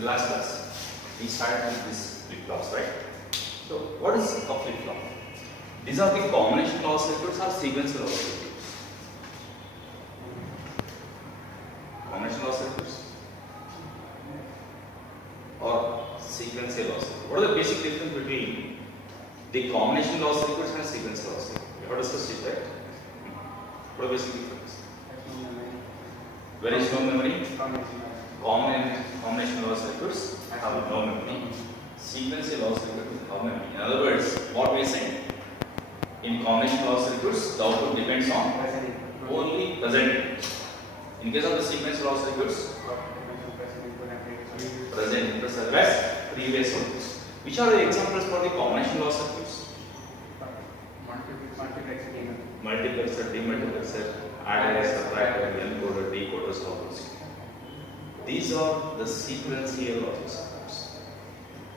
the last class, we started with this flip-flops, right? So, what is a flip-flop? These are the combination law circuits or sequential law circuits? Combination law circuits or sequential law circuits? What are the basic difference between the combination law circuits and sequential law circuits? You have discussed it, right? What are the basic difference? Where is no memory? Combination law circuits have no memory. Sequential law circuits have memory. In other words, what we are saying, in combination law circuits, the output depends on only present inputs. In case of the sequential law circuits, present inputs as well as previous outputs. Which are the examples for the combination law circuits? Multiplexer, demultiplexer, adder, subtractor, encoder, decoder, solvers. These are the sequential law circuits.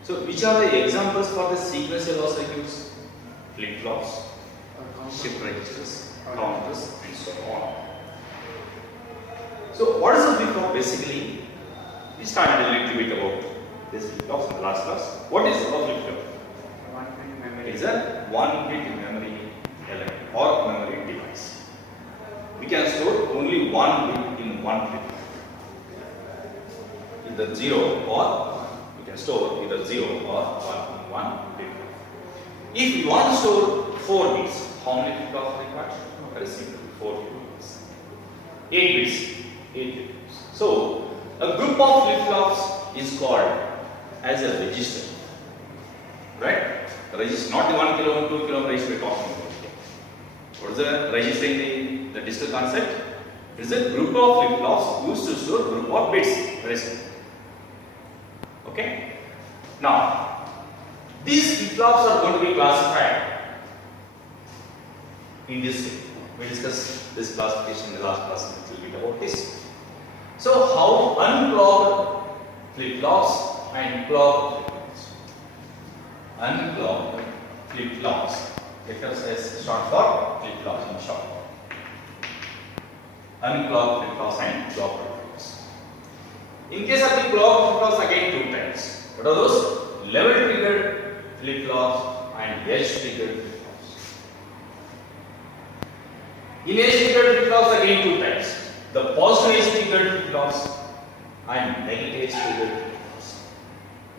So, which are the examples for the sequential law circuits? Flip-flops, shift registers, counters, and so on. So, what is a flip-flop basically? We started a little bit about this flip-flops in the last class. What is a flip-flop? It is a one-bit memory element or memory device. We can store only one bit in one flip-flop. Either 0 or we can store either 0 or 1 in one flip-flop. If we want to store 4 bits, how many flip-flops are required? Very simple, 4 flip-flops. 8 bits, 8 flip-flops. So, a group of flip-flops is called as a register. Right? The register, not the 1 kilo and 2 kilo register we are talking about. What is the register in the digital concept? It is a group of flip-flops used to store group of bits. Very simple. Okay? Now, these flip-flops are going to be classified in this way. We discussed this classification in the last class a little bit about this. So, how unclocked flip-flops and clocked flip-flops. Unclocked flip-flops. Let us say short for flip-flops in short. Unclocked flip-flops and clocked flip-flops. In case of the clocked flip-flops, again 2 types. What are those? Level triggered flip-flops and edge triggered flip-flops. In edge triggered flip-flops, again 2 types. The positive edge triggered flip-flops and negative edge triggered flip-flops.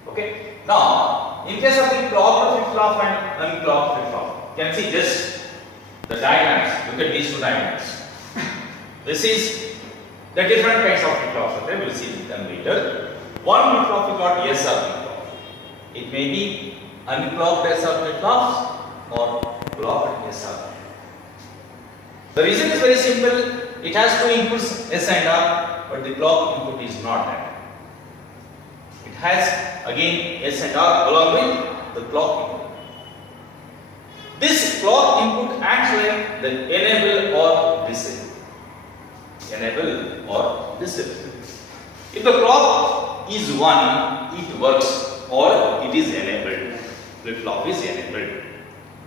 Okay. Now, in case of the clocked flip-flop and unclocked flip-flop, you can see just the diagrams. Look at these 2 diagrams. This is the different kinds of flip-flops. Okay, we will see them later. One flip-flop we got SR flip-flop. It may be unclocked SR flip-flops or clocked SR. The reason is very simple. It has 2 inputs S and R, but the clock input is not that. It has again S and R along with the clock input. This clock input acts like the enable or disable. Enable or disable. If the clock is 1, it works or it is enabled. Flip-flop is enabled.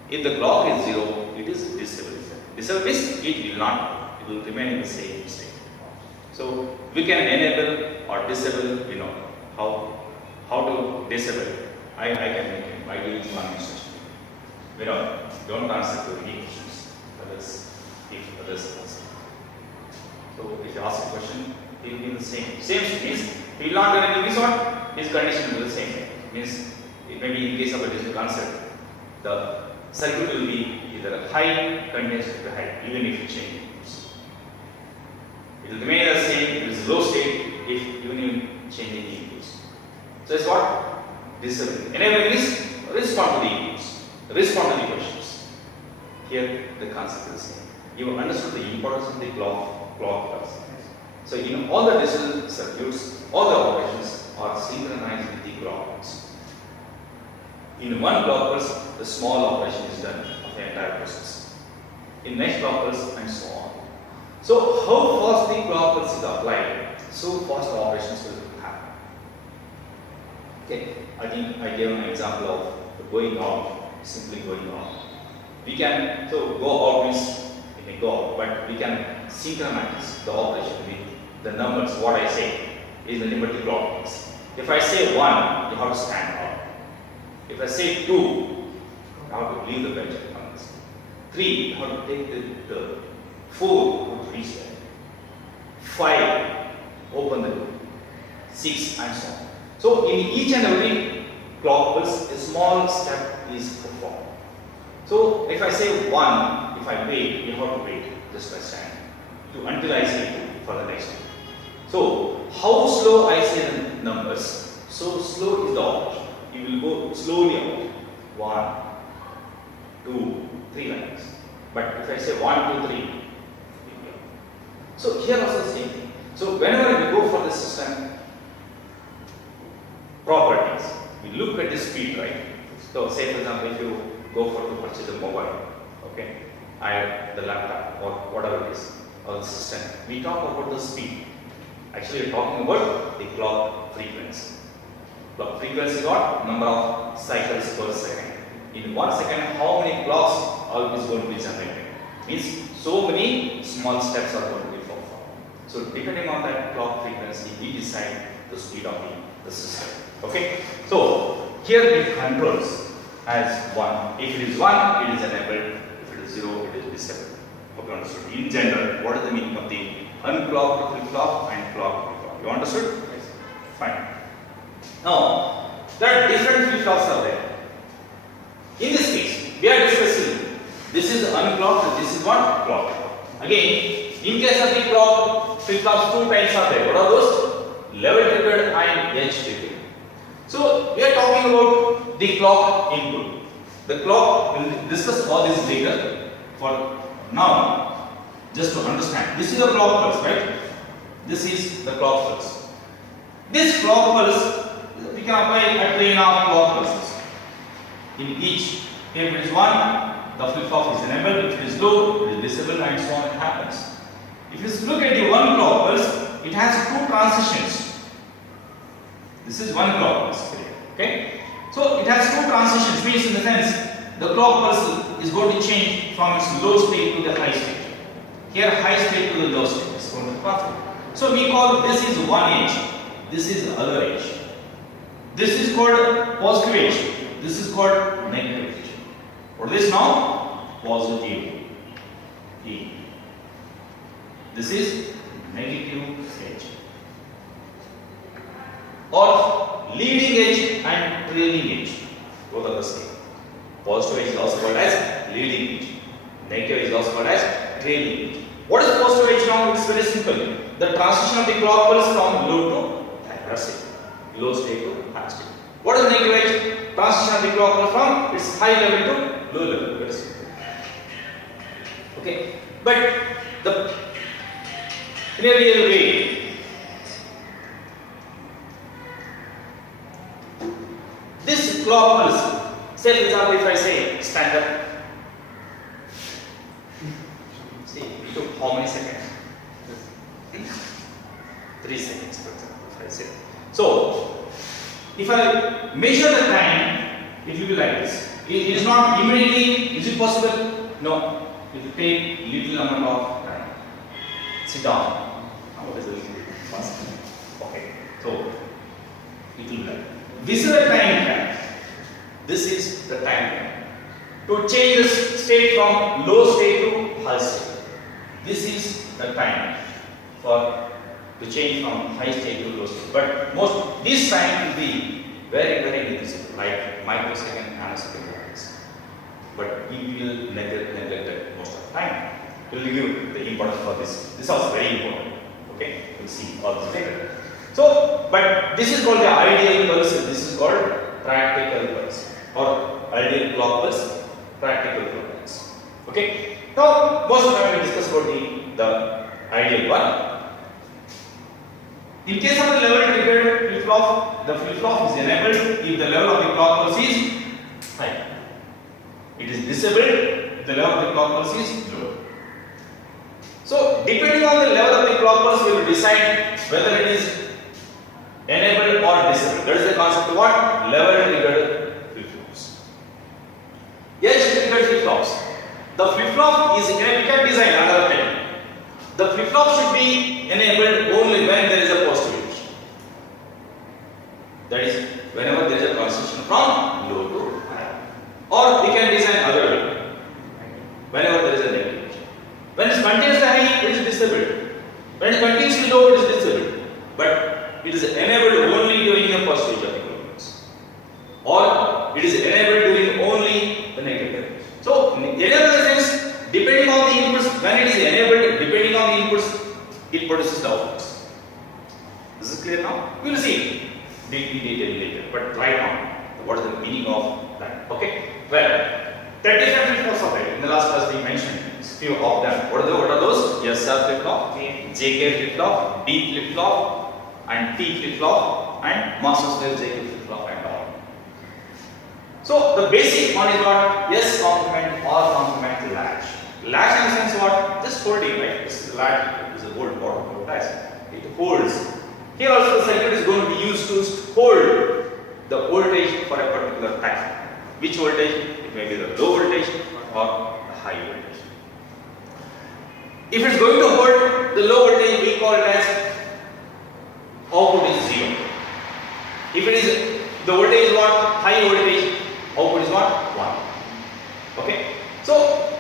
If the clock is 0, it is disabled. Disabled means it will not. It will remain in the same state. So we can enable or disable. You know how to disable. I can make it by doing one instruction. We don't answer to any questions. Others, if others answer. So if you ask a question, it will be the same. Same means we will not get this one. His condition will be the same. Means it may be in case of a digital concept, the circuit will be either high condensed to high, even if you change inputs. It will remain the same. It is low state if even you change the inputs. So it's what? Disable. Enable is respond to the inputs. Respond to the questions. Here the concept is the same. You understood the importance of the clock class. So in all the digital circuits, all the operations are synchronized with the clock pulse. In one clock pulse, the small operation is done of the entire process. In next clock pulse and so on. So how fast the clock pulse is applied, so fast the operations will happen. Okay, I think I gave an example of the going out. Simply going on. We can go out means we may go out, but we can synchronize the operation with the numbers. What I say is the numerical clock pulse. If I say 1, you have to stand up. If I say 2, you have to leave the bench and come this. 3, you have to take the turn. 4, you have to reach there. 5, open the door. 6, and so on. So in each and every clock pulse, a small step is performed. So if I say 1, if I wait, you have to wait just by standing until I say 2 for the next one. So how slow I say the numbers, so slow is the operation. You will go slowly out. 1, 2, 3 lines. But if I say 1, 2, 3, so here also the same thing. So whenever we go for the system properties, we look at the speed, right? So say for example, if you go for to purchase a mobile, okay, the laptop or whatever it is, or the system, we talk about the speed. Actually, we are talking about the clock frequency. Clock frequency is what? Number of cycles per second. In 1 second, how many clocks is going to be generated? Means so many small steps are going to be performed. So depending on that clock frequency, we decide the speed of the system. Okay. So here it controls as 1. If it is 1, it is enabled. If it is 0, it is disabled. Okay, understood. In general, what is the meaning of the unclocked flip-flop and clocked flip-flop? You understood? Yes. Fine. Now, there are different flip-flops are there. In this case, we are discussing this is unclocked, this is what? Clocked. Again, in case of the clock flip-flops, 2 types are there. What are those? Level triggered and edge triggered. So we are talking about the clock input. The clock, we will discuss all this later. For now, just to understand, this is a clock pulse, right? This is the clock pulse. This clock pulse, we can apply a train of clock pulses. In each, if it is 1, the flip-flop is enabled. If it is 2, it is disabled, and so on it happens. If you look at the one clock pulse, it has 2 transitions. This is one clock pulse. Okay? So it has 2 transitions, means in the sense the clock pulse is going to change from its low state to the high state. Here high state to the low state is going to pass. So we call this is one edge, this is the other edge. This is called positive edge, this is called negative edge. What is this now? Positive E. This is negative edge. Or leading edge and trailing edge. Both are the same. Positive edge is also called as leading edge. Negative edge is also called as trailing edge. What is positive edge now? It's very simple. The transition of the clock pulse from low to high state. Low state to high state. What is negative edge? Transition of the clock pulse from its high level to low level. Very simple. Okay. But in a real way, this clock pulse, say for example, if I say stand up, see, it took how many seconds? 3 seconds, for example, if I say. So, if I measure the time, it will be like this. It is not immediately, is it possible? No, it will take little amount of time. Sit down. What is it? Okay, so it will be like this is the time. This is the time to change the state from low state to high state. This is the time to change from high state to low state. But this time will be very, very invisible, like microsecond, nanosecond values. But we will neglect it most of the time. We will give the importance for this. This is also very important. Okay, we'll see all this later. So, but this is called the ideal pulse. This is called practical pulse, or ideal clock pulse, practical clock pulse. Okay. Now, most of the time we discuss about the ideal one. In case of the level triggered flip-flop, the flip-flop is enabled if the level of the clock pulse is high. It is disabled if the level of the clock pulse is low. So, depending on the level of the clock pulse, we will decide whether it is enabled or disabled. That is the concept of what? Level triggered flip-flops. Edge triggered flip-flops. The flip-flop is, we can design another thing. The flip-flop should be enabled only when there is a positive edge. That is, whenever there is a transition from low to high. Or we can design other way. Whenever there is a negative edge. When it is continuously high, it is disabled. When it is continuously low, it is disabled. But it is enabled only during the first stage of the equilibrium. Or it is enabled during only the negative edge. So, enable in the sense, depending on the inputs, when it is enabled, depending on the inputs, it produces the outputs. This is clear now? We will see in detail later. But right now, what is the meaning of that? Okay? Well, there are different flip-flops of it. In the last class we mentioned few of them. What are those? SRFlipFlop, JK flip-flop, D flip-flop, and T flip-flop, and master slave JK flip-flop and all. So the basic one is what? S complement or complement latch. Latch in the sense what? Just holding, right? This is the latch. This is a gold bottom of latch. It holds. Here also the circuit is going to be used to hold the voltage for a particular time. Which voltage? It may be the low voltage or the high voltage. If it is going to hold the low voltage, we call it as output is 0. If it is the voltage is what? High voltage, output is what? 1. Okay. So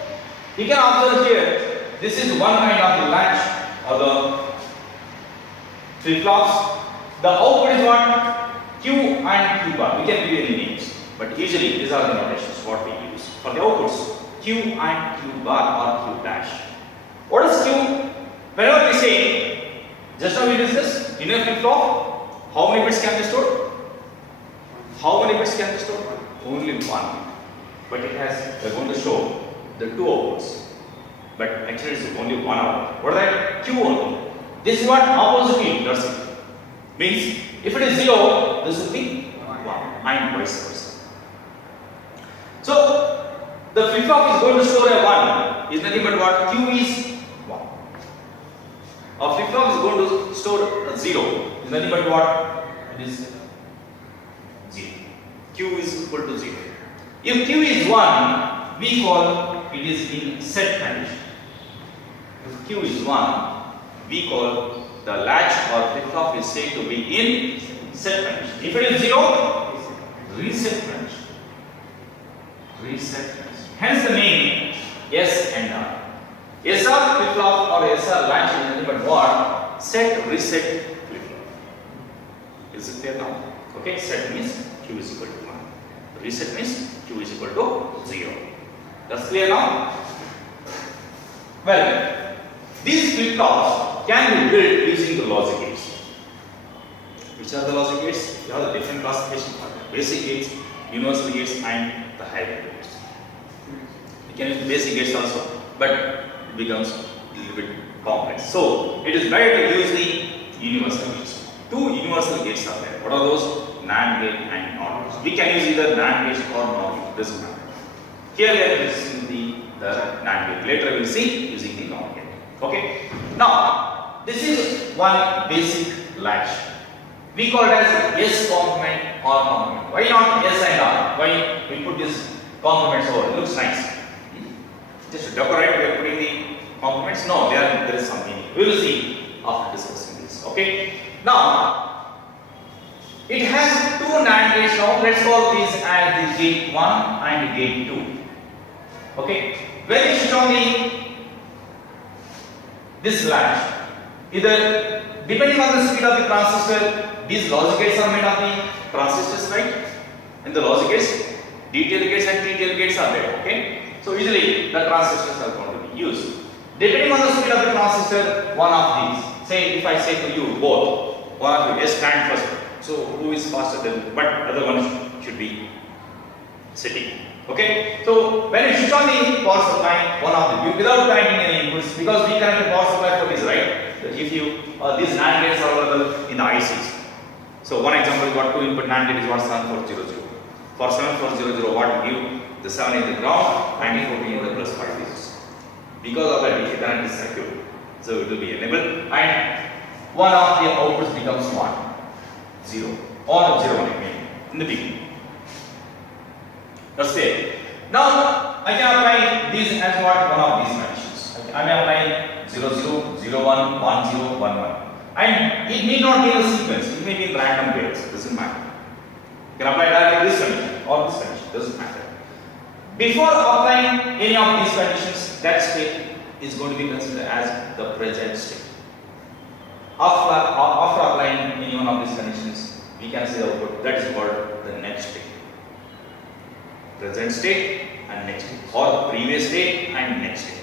you can observe here, this is one kind of the latch or the flip-flops. The output is what? Q and Q bar. We can give any names, but usually these are the notations what we use for the outputs. Q and Q bar or Q dash. What is Q? Whenever we say, just now we discussed, in a flip-flop, how many bits can be stored? How many bits can be stored? Only one. But it has, we are going to show the two outputs. But actually it is only one output. What is that? Q only. This is what? Opposite field, that's it. Means, if it is 0, this will be 1 and vice versa. So, the flip-flop is going to store a 1. Is nothing but what? Q is 1. A flip-flop is going to store a 0. Is nothing but what? It is 0. Q is equal to 0. If Q is 1, we call it is in set condition. If Q is 1, we call the latch or flip-flop is said to be in set condition. If it is 0, reset condition. Reset condition. Hence the name S and R. SR flip-flop or SR latch is nothing but what? Set reset flip-flop. Is it clear now? Okay, set means Q is equal to 1. Reset means Q is equal to 0. That's clear now? Well, these flip-flops can be built using the logic gates. Which are the logic gates? There are the different classifications: basic gates, universal gates, and the hybrid gates. You can use basic gates also, but it becomes a little bit complex. So it is better to use the universal gates. Two universal gates are there. What are those? NAND gate and NOR gate. We can use either NAND gate or NOR gate. Doesn't matter. Here we are using the NAND gate. Later we will see using the NOR gate. Okay. Now this is one basic latch. We call it as S complement or complement. Why not S and R? Why we put this complements over? It looks nice. Just to decorate, we are putting the complements. No, there is some meaning. We will see after discussing this. Okay. Now it has two NAND gates now. Let's call these as the gate 1 and gate 2. Okay. When you switch on this latch, either depending on the speed of the transistor, these logic gates are made of the transistors, right? And the logic gates, detail gates and TTL gates are there. Okay. So usually the transistors are going to be used. Depending on the speed of the transistor, one of these. Say if I say to you both, one of you stand first. So who is faster than? But other one should be sitting. Okay. So when you switch on the power supply, one of the without connecting any inputs, because we connect the power supply for this, right? If you these NAND gates are available in the ICs. So one example is what 2 input NAND gate is what 7400. For 7400, what we give the 7 in the ground and 14 in the plus 5 pieces. Because of that, if you connect this circuit, so it will be enabled, and one of the outputs becomes 1, 0 or 0 1 in the beginning. That's it. Now I can apply these as what one of these conditions. I am applying 0 0 0 1 1 0 1 1, and it need not be in a sequence. It may be in random pairs. Doesn't matter. You can apply directly this condition or this condition, doesn't matter. Before applying any of these conditions, that state is going to be considered as the present state. After applying any one of these conditions, we can say the output that is called the next state. Present state and next state, or previous state and next state.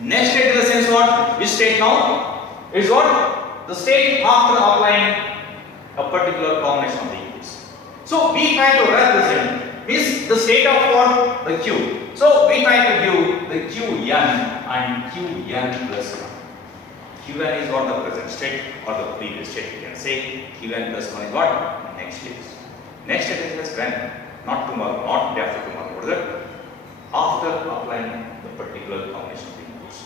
Next state in the sense what? Which state now? Is what? The state after applying a particular combination of the inputs. So we try to represent is the state of what? The Q. So we try to give the Qn and Qn plus 1. Qn is what? The present state or the previous state. You can say Qn plus 1 is what? Next state. Next state is when? Not tomorrow, not day after tomorrow. What is that? After applying the particular combination of inputs,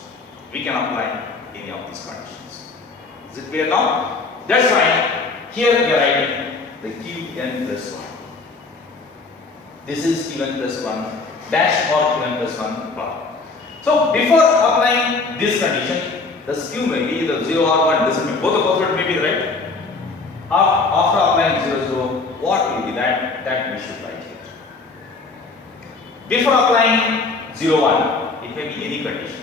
we can apply any of these conditions. Is it clear now? That's why here we are writing the Qn plus 1. This is Qn plus 1 dash or Qn plus 1 bar. So before applying this condition, the Q may be either 0 or 1, doesn't matter. Both may be right. After applying 0, 0, what will be that? That we should write here. Before applying 0, 1, it may be any condition.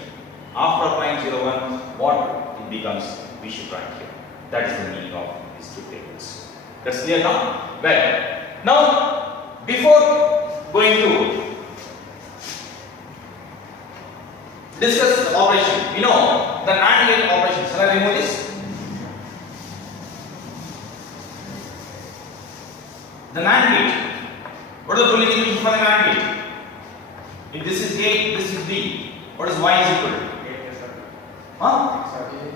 After applying 0, 1, what it becomes, we should write here. That is the meaning of these two tables. That's clear now? Well, now before going to discuss the operation, we know the NAND gate operation. Shall I remove this? The NAND gate. What is the Boolean equation for the NAND gate? If this is A, this is B. What is Y is equal to? Huh?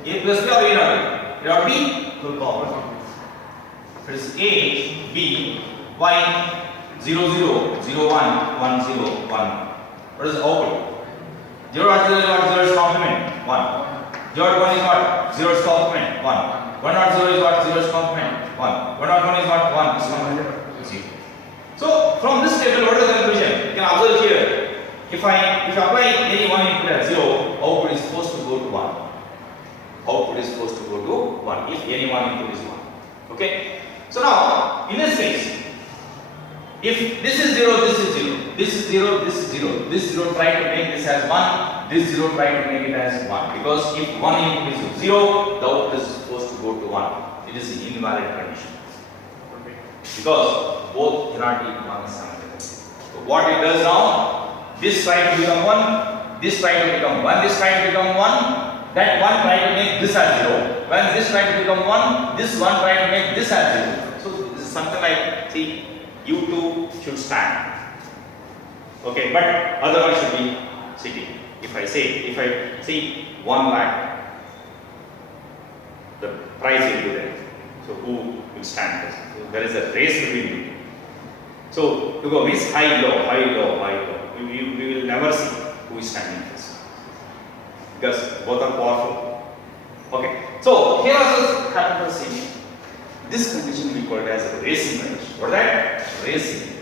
A plus B or A not B? A or B? Full power. It is A, B, Y, 0, 0, 0, 1, 1, 0, 1. What is the output? 0 dot 0 is what? 0 is complement 1. 0 dot 1 is what? 0 is complement 1. 1 dot 0 is what? 0 is complement 1. 1 dot 1 is what? 1 is complement 0. So from this table, what is the conclusion? You can observe here. If I apply any one input at 0, output is supposed to go to 1. Output is supposed to go to 1 if any one input is 1. Okay. So now in this case, if this is 0, this is 0, this is 0, this is 0, this 0 try to make this as 1, this 0 try to make it as 1. Because if one input is 0, the output is supposed to go to 1. It is an invalid condition. Okay. Because both cannot be 1 simultaneously. So what it does now, this try to become 1, this try to become 1, this try to become 1. That one try to make this as 0. When this try to become 1, this one try to make this as 0. So this is something like, see, U2 should stand. Okay, but other one should be sitting. If I say 1 lakh, the price will be there. So who will stand this? So there is a race between you. So to go means high, low, high, low, high, low. We will never see who is standing first. Because both are powerful. Okay. So here also happen to see this condition we call it as a racing condition. What is that? Racing.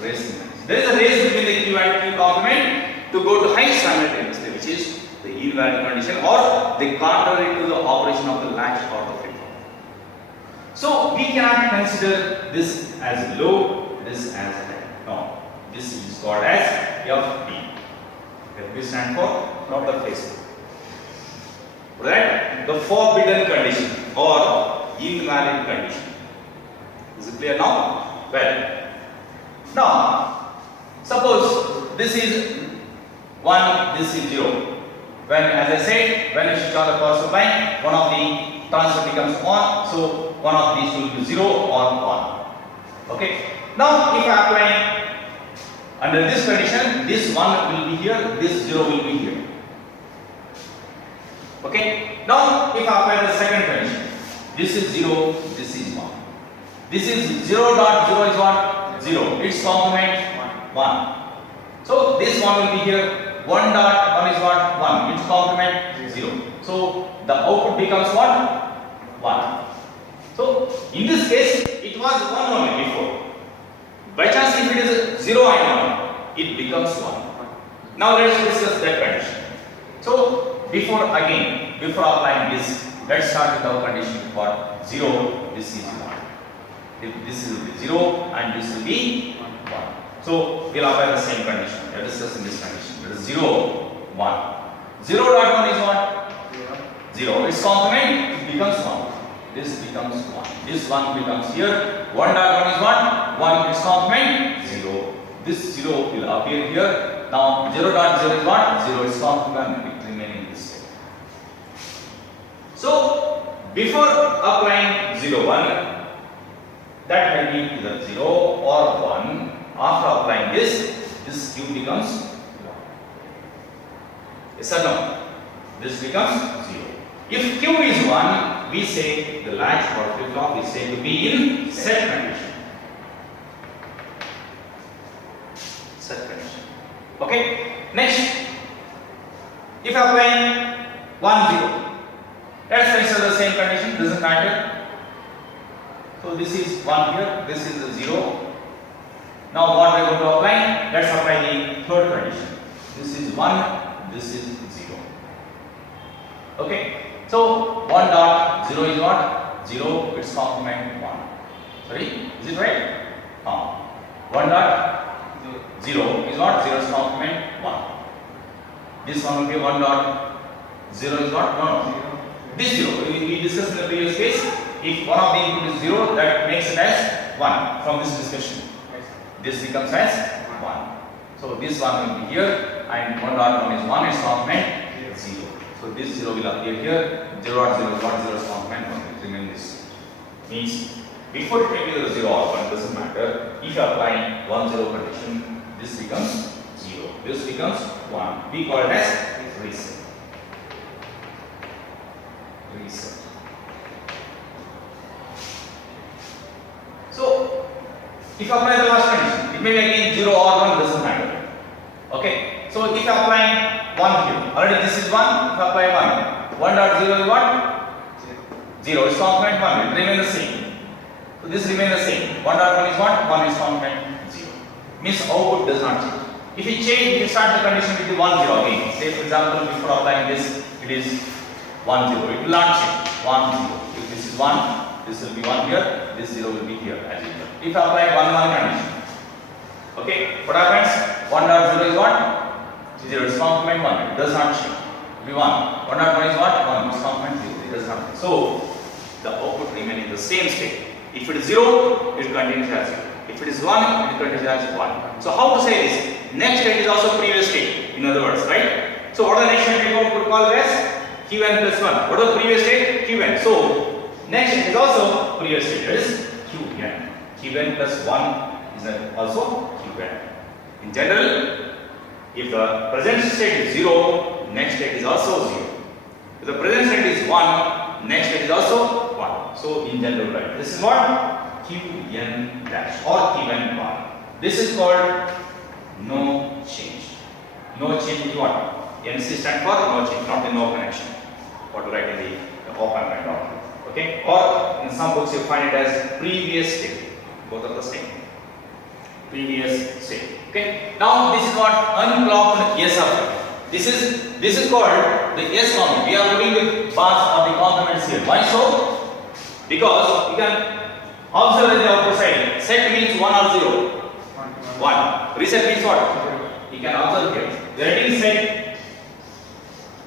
Racing condition. There is a race between the Q and Q complement to go to high simultaneously, which is the invalid condition or the contrary to the operation of the latch or the flip-flop. So we cannot consider this as low, this as high. No. This is called as FB. FB stands for not the phase. Right? The forbidden condition or invalid condition. Is it clear now? Well, now suppose this is 1, this is 0. When, as I said, when you switch on the power supply, one of the transistor becomes on, so one of these will be 0 or 1. Okay. Now, if I apply under this condition, this 1 will be here, this 0 will be here. Okay. Now, if I apply the second condition, this is 0, this is 1. This is 0 dot 0 is what? 0. Its complement 1. So, this 1 will be here. 1 dot 1 is what? 1. Its complement 0. So, the output becomes what? 1. So, in this case, it was 1 only before. By chance, if it is 0 and 1, it becomes 1. Now, let us discuss that condition. So, before applying this, let's start with our condition for 0, this is 1. If this will be 0 and this will be 1. So we'll apply the same condition. We are discussing this condition. That is 0, 1. 0 dot 1 is what? 0. Its complement, it becomes 1. This becomes 1. This 1 becomes here. 1 dot 1 is what? 1. Its complement 0. This 0 will appear here. Now 0 dot 0 is what? 0. Its complement will remain in this state. So before applying 0, 1, that may be either 0 or 1. After applying this q becomes 1. Yes or no? This becomes 0. If q is 1, we say the latch or flip-flop is said to be in set condition. Set condition. Okay. Next, if applying 1, 0, let's consider the same condition. Doesn't matter. So this is 1 here. This is the 0. Now what we are going to apply? Let's apply the third condition. This is 1. This is 0. Okay. So 1 dot 0 is what? 0. Its complement 1. Sorry, is it right? 1 dot 0 is what? 0 its complement 1. This one will be 1 dot 0 is what? No. This 0. We discussed in the previous case. If one of the input is 0, that makes it as 1 from this discussion. This becomes as 1. So this one will be here and 1 dot 1 is 1, its complement 0. So this 0 will appear here. 0 dot 0 is what? 0 its complement 1 will remain this. Means before it may be the 0 or 1, doesn't matter. If you apply 1 0 condition, this becomes 0. This becomes 1. We call it as reset. Reset. So if you apply the last condition, it may be again 0 or 1, doesn't matter. Okay. So if you apply 1 here, already this is 1, if you apply 1, 1 dot 0 is what? 0. Its complement 1 will remain the same. So this remain the same. 1 dot 1 is what? 1 is complement 0. Means output does not change. If you change, if you start the condition with the 1 0 again, say for example before applying this, it is 1 0. It will not change. 1 0. If this is 1, this will be 1 here, this 0 will be here as usual. If I apply 1 1 condition, okay, what happens? 1 dot 0 is what? 0. Its complement 1. It does not change. It will be 1. 1 dot 1 is what? 1. Its complement 0. It does not change. So the output remains in the same state. If it is 0, it continues as 0. If it is 1, it continues as 1. So how to say this? Next state is also previous state. In other words, right? So what are the next state we are going to call as? Qn plus 1. What is the previous state? Qn. So next state is also previous state. That is Qn. Qn plus 1 is also Qn. In general, if the present state is 0, next state is also 0. If the present state is 1, next state is also 1. So in general, right? This is what? Qn dash or Qn bar. This is called no change. No change is what? NC stand for no change, not the no connection. What to write in the op-amp and document. Okay? Or in some books you find it as previous state. Both are the same. Previous state. Okay? Now this is what unclocked SRFlip. This is called the S complement. We are looking with bars of the complements here. Why so? Because you can observe in the output side. Set means 1 or 0. 1. Reset means what? You can observe here. The rating set.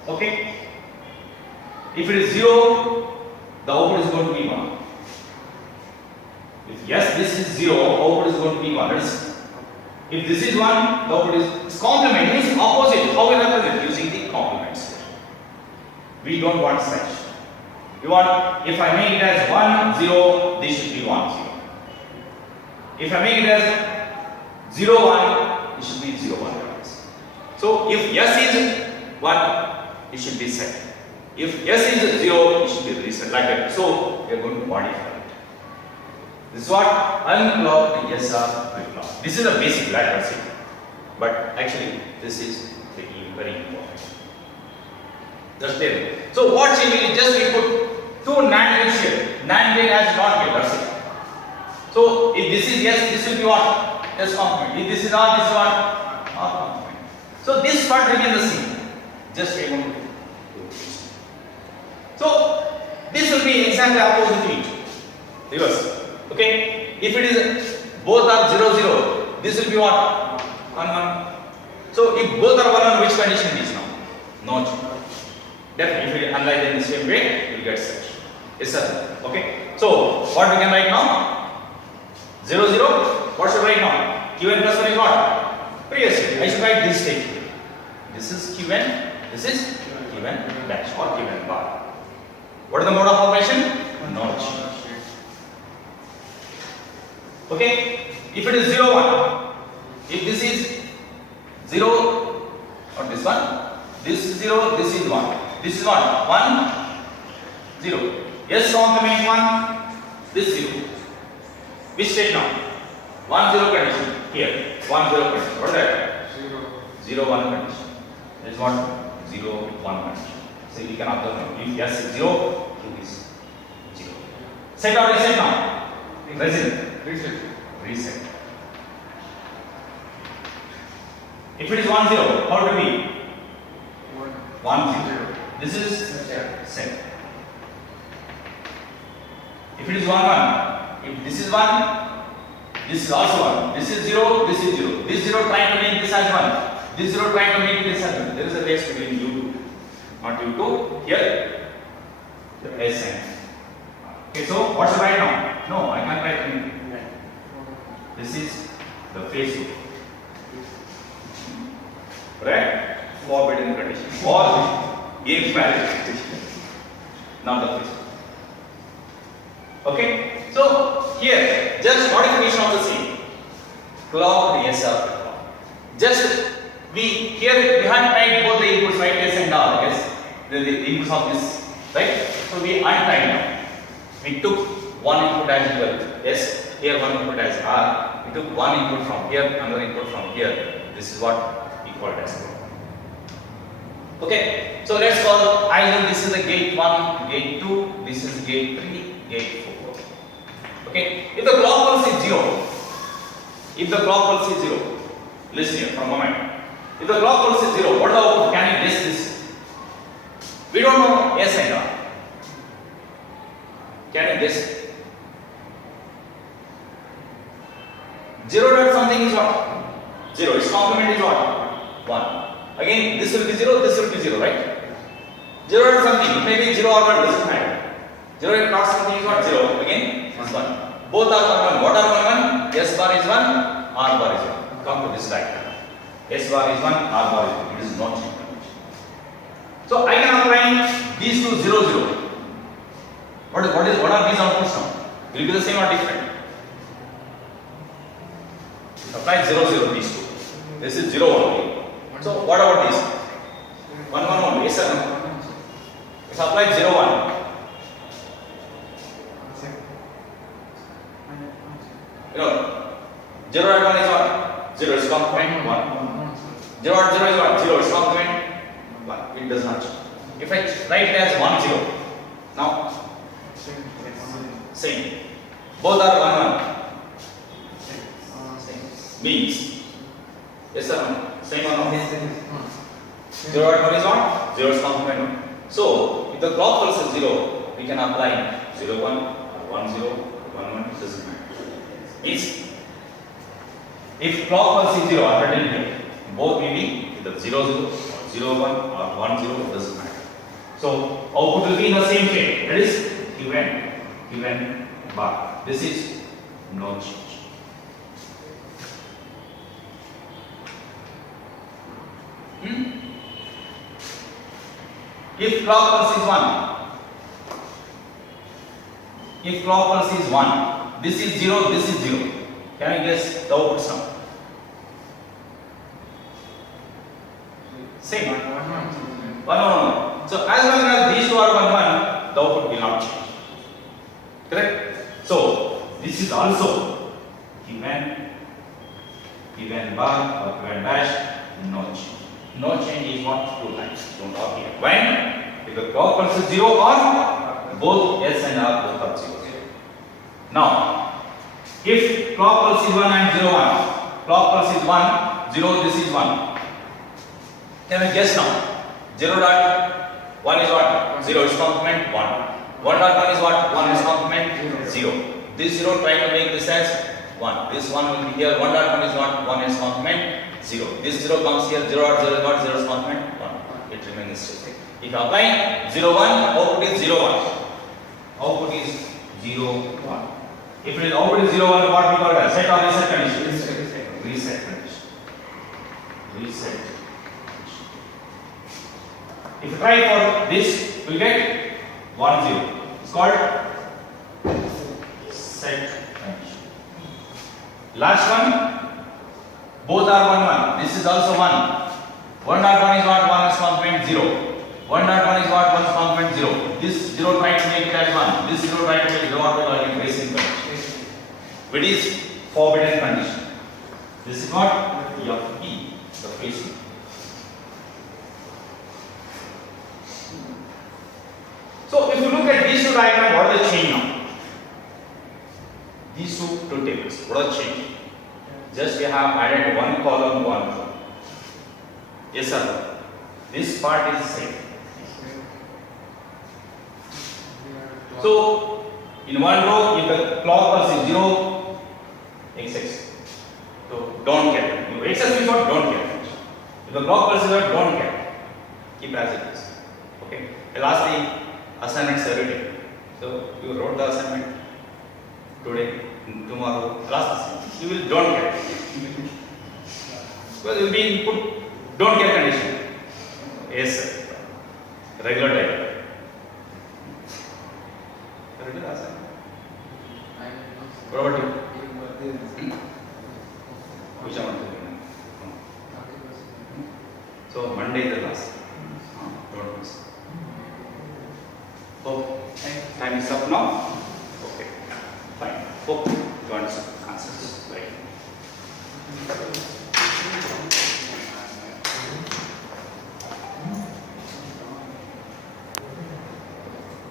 Okay. If it is 0, the output is going to be 1. If yes, this is 0, output is going to be 1. If this is 1, the output is complement means opposite. How we represent? Using the complements. We don't want such. We want, if I make it as 1 0, this should be 1 0. If I make it as 0 1, it should be 0 1. So if yes is 1, it should be set. If yes is 0, it should be reset like that. So we are going to modify it. This is what unclocked SRFlipFlop. This is a basic literacy, but actually this is very important. Just there. So what we will just we put two NAND gates here. NAND gate has not gate. That's it. So if this is yes, this will be what? S complement. If this is R, this is what? R complement. So this part remains the same. Just we want to do this. So this will be exactly opposite to it. Reverse. Okay. if it is both are 0 0, this will be what? 1 1. So if both are 1 1, which condition is now? No change. Definitely, if you analyze in the same way, you will get such. Yes sir. Okay. So what we can write now? 0 0. What should I write now? Qn plus 1 is what? Previously, I should write this statement. This is Qn. This is Qn dash or Qn bar. What is the mode of operation? No change. Okay. If it is 0 1, if this is 0 or this one, this is 0, this is 1. This is what? 1 0. Yes, complement 1. This 0. Which state now? 1 0 condition. Here 1 0 condition. What is that? 0 1 condition. That is what? 0 1 condition. So we can observe now. If yes is 0, Q is 0. Set or reset now? Reset. If it is 1 0, how do we? 1 0. This is set. If it is 1 1, if this is 1, this is also 1. This is 0, this is 0. This 0 trying to make this as 1. This 0 trying to make this as 1. There is a race between U2, not U2. Here, Sn. Okay, so what should I write now? No, I can't write anything. This is the phase loop. Right? Forbidden condition. Or invalid condition. Not the phase loop. Okay? So, here, just modification of the same. Clock SRFlipFlop. Just we here behind write both the inputs, right? S and R. Yes? The inputs of this. Right? So, we untied now. We took one input as well. Yes? Here one input as R. We took one input from here, another input from here. This is what we call as clock. Okay, so let's call either this is the gate 1, gate 2, this is gate 3, gate 4. Okay, if the clock pulse is 0, listen here for a moment. If the clock pulse is 0, what is the output? Can you guess this? We don't know S and R. Can you guess? 0 dot something is what? 0. Its complement is what? 1. Again, this will be 0, this will be 0, right? 0 dot something, it may be 0 or 1, doesn't matter. 0 dot something is what? 0. Again, this 1. Both are 1, 1. What are 1, 1? S bar is 1, R bar is 1. Come to this diagram. S bar is 1, R bar is 1. It is not change. So I can apply these two 0, 0. What are these outputs now? Will be the same or different? Apply 0, 0 these two. This is 0 only. So what about this? 1, 1 only. Yes or no? Let's apply 0, 1. You know, 0 dot 1 is what? 0 is complement 1. 0 dot 0 is what? 0 is complement 1. It does not change. If I write it as 1, 0, now same. Both are 1, 1. Means yes or no? Same or no? 0 dot 1 is what? 0 is complement 1. So if the clock pulse is 0, we can apply 0 1 or 1 0 1 1. Doesn't matter. Means if clock pulse is 0, I have written here, both may be either 0 0 or 0 1 or 1 0. Doesn't matter. So output will be in the same shape. That is Qn bar. This is no change. If clock pulse is 1, this is 0, this is 0. Can you guess the outputs now? Same. 1, 1. So as long as these two are 1, 1, the output will not change. Correct? So this is also Qn bar or Qn dash, no change. No change is what? 2 times. Don't talk here. When? If the clock pulse is 0 or both S and R both are 0. Now, if clock pulse is 1 and 0 1, clock pulse is 1, 0, this is 1. Can we guess now? 0 dot 1 is what? 0 is complement 1. 1 dot 1 is what? 1 is complement 0. This 0 try to make this as 1. This 1 will be here. 1 dot 1 is not 1 is complement 0. This 0 comes here. 0 dot 0 is not 0 is complement 1. It remains still. If you apply 0 1, output is 0 1. Output is 0 1. If it is output is 0 1, what we call it? Set or reset condition? Reset condition. Reset. If you try for this, we will get 1 0. It's called set condition. Last one, both are 1 1. This is also 1. 1 dot 1 is what 1 is complement 0. 1 dot 1 is what 1 is complement 0. This 0 try to make it as 1. This 0 try to make it 0 or again racing condition. Which is forbidden condition. This is what F-E, the facing. So if you look at these two diagrams, what are the change now? These two tables, what are the change? Just we have added one column, one row. Yes sir. This part is same. So in one row, if the clock pulse is 0, XX. So don't care. If XX is what, don't care. If the clock pulse is what, don't care. Keep as it is. Okay. Lastly, assignments every day. So you wrote the assignment today, tomorrow, last assignment. You will don't care. Because you will be input don't care condition. Yes sir. Regular type. Regular assignment. What about you? Which one? So Monday is the last. Don't miss. So time is up now.